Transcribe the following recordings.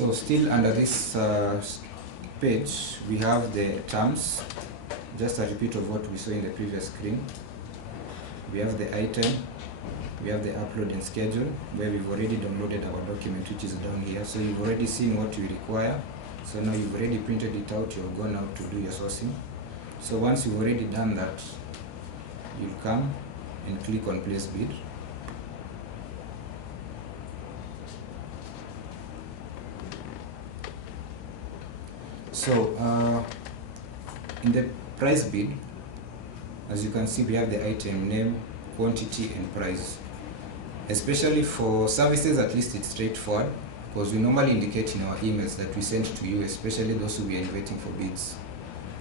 So still under this page, we have the terms, just a repeat of what we saw in the previous screen. We have the item, we have the upload and schedule, where we've already downloaded our document, which is down here. So you've already seen what you require. So now you've already printed it out, you've gone out to do your sourcing. So once you've already done that, you'll come and click on place bid. So in the price bid, as you can see, we have the item name, quantity and price. Especially for services, at least it's straightforward, because we normally indicate in our emails that we send to you, especially those who we are inviting for bids,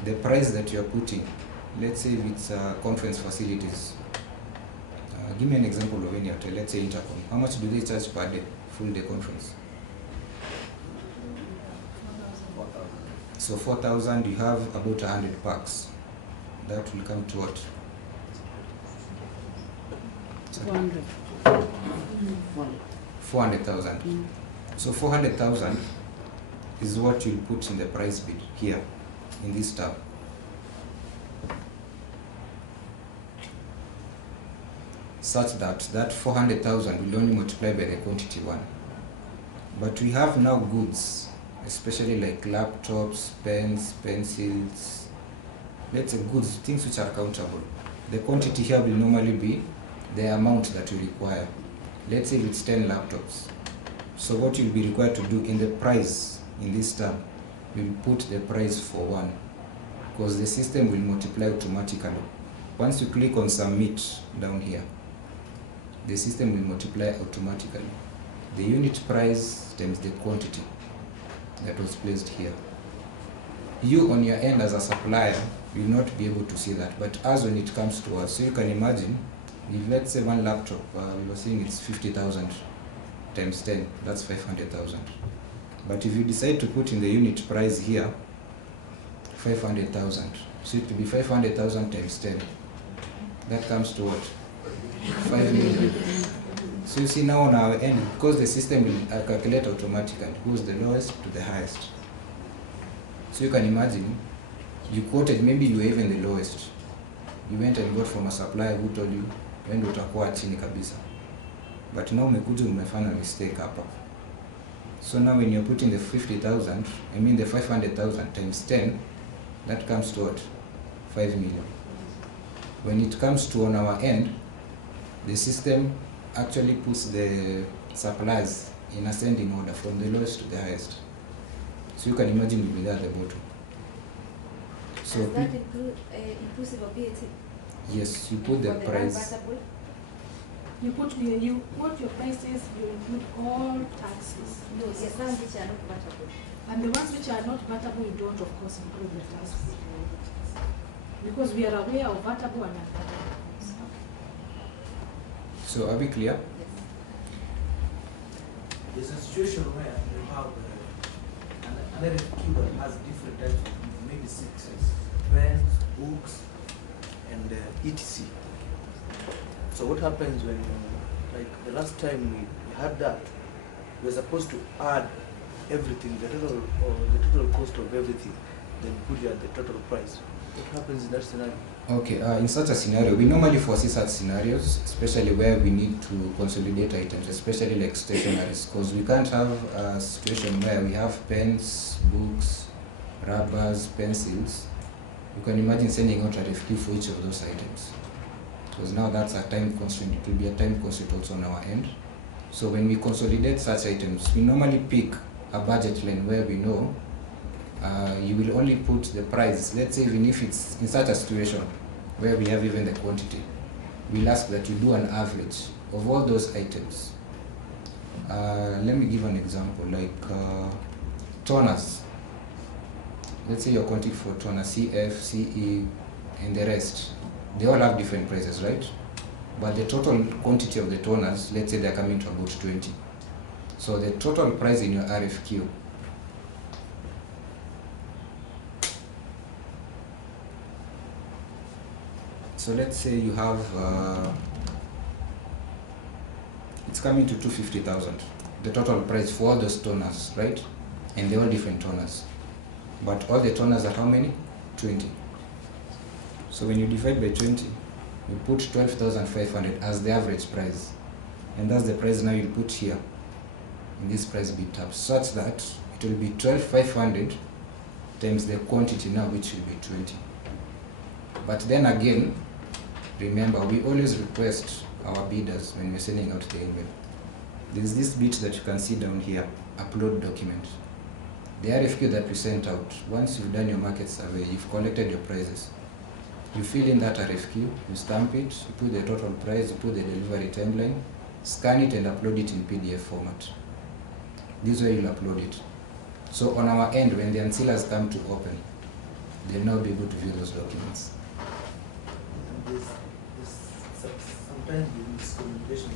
the price that you are putting. Let's say if it's conference facilities. Give me an example of any hotel. Let's say Intercom. How much do they charge per day, full day conference? So 4,000, you have about 100 packs. That will come to what? 400,000. So 400,000 is what you'll put in the price bid here in this tab. Such that 400,000 will only multiply by the quantity 1. But we have now goods, especially like laptops, pens, pencils, let's say goods, things which are countable. The quantity here will normally be the amount that you require. Let's say if it's 10 laptops. So what you'll be required to do in the price, in this tab, you'll put the price for 1, because the system will multiply automatically. Once you click on submit down here, the system will multiply automatically. The unit price times the quantity that was placed here. You on your end as a supplier will not be able to see that, but as when it comes to us, so you can imagine, if let's say one laptop, we were saying it's 50,000 times 10, that's 500,000. But if you decide to put in the unit price here, 500,000, so it will be 500,000 times 10. That comes to what? 5 million. So you see now on our end, because the system will calculate automatically, who's the lowest to the highest. So you can imagine, you quoted, maybe you were even the lowest. You went and got from a supplier who told you, when utakuwa chini kabisa. But now umekuja umefanya mistake hapa. So now when you're putting the 50,000, I mean the 500,000 times 10, that comes to what? 5 million. When it comes to on our end, the system actually puts the suppliers in ascending order from the lowest to the highest. So you can imagine we'll be there at the bottom. So does that include inclusive of VAT? Yes, you put the price. You put your prices, you include all taxes. No, yes, some which are not vatable. And the ones which are not vatable, you don't, of course, include the taxes. Because we are aware of vatable and unvatable. So are we clear? There's a situation where you have an RFQ that has different types of maybe sections, pens, books, and etc. So what happens when, like the last time we had that, we were supposed to add everything, the total cost of everything, then put it at the total price. What happens in that scenario? Okay, in such a scenario, we normally foresee such scenarios, especially where we need to consolidate items, especially like stationaries, because we can't have a situation where we have pens, books, rubbers, pencils. You can imagine sending out a RFQ for each of those items, because now that's a time constraint. It will be a time constraint also on our end. So when we consolidate such items, we normally pick a budget line where we know you will only put the price. Let's say even if it's in such a situation where we have even the quantity, we'll ask that you do an average of all those items. Let me give an example, like toners. Let's say you're quantity for toner CF, CE, and the rest. They all have different prices, right? But the total quantity of the toners, let's say they're coming to about 20. So the total price in your RFQ, so let's say you have, it's coming to 250,000, the total price for all those toners, right? and they're all different toners. But all the toners are how many? 20. So when you divide by 20, you put 12,500 as the average price. And that's the price now you put here in this price bid tab, such that it will be 12,500 times the quantity now, which will be 20. But then again, remember, we always request our bidders when we're sending out the email. There's this bit that you can see down here, upload document. The RFQ that we sent out, once you've done your market survey, you've collected your prices, you fill in that RFQ, you stamp it, you put the total price, you put the delivery timeline, scan it and upload it in PDF format. This way you'll upload it. So on our end, when the ancillars come to open, they'll now be able to view those documents. Sometimes there is communication